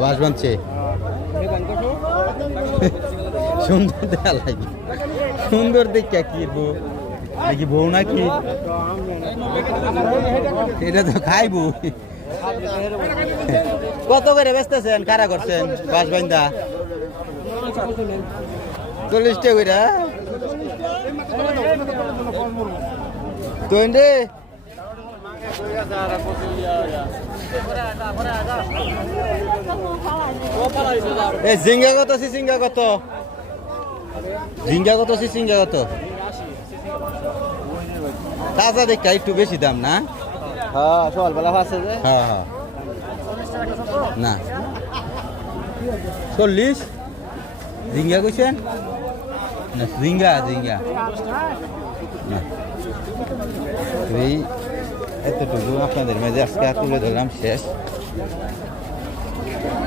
বাস বানছে সুন্দর দেখা লাগে সুন্দর দেখা কি বউ নাকি বউ নাকি এটা তো খাইবো কত করে বেচতেছেন কারা করছেন বাস বান্দা 40 টাকা করে তো এই ঝিঙ্গা কত সিঙ্গা কত ঝিঙ্গা কত সিঙ্গা কত তাজা দেখা একটু বেশি দাম না হ্যাঁ সকালবেলা ফাঁসে যে হ্যাঁ হ্যাঁ না 40 ঝিঙ্গা কইছেন না ঝিঙ্গা ঝিঙ্গা না এই এতটুকু আপনাদের মাঝে আজকে তুলে ধরলাম শেষ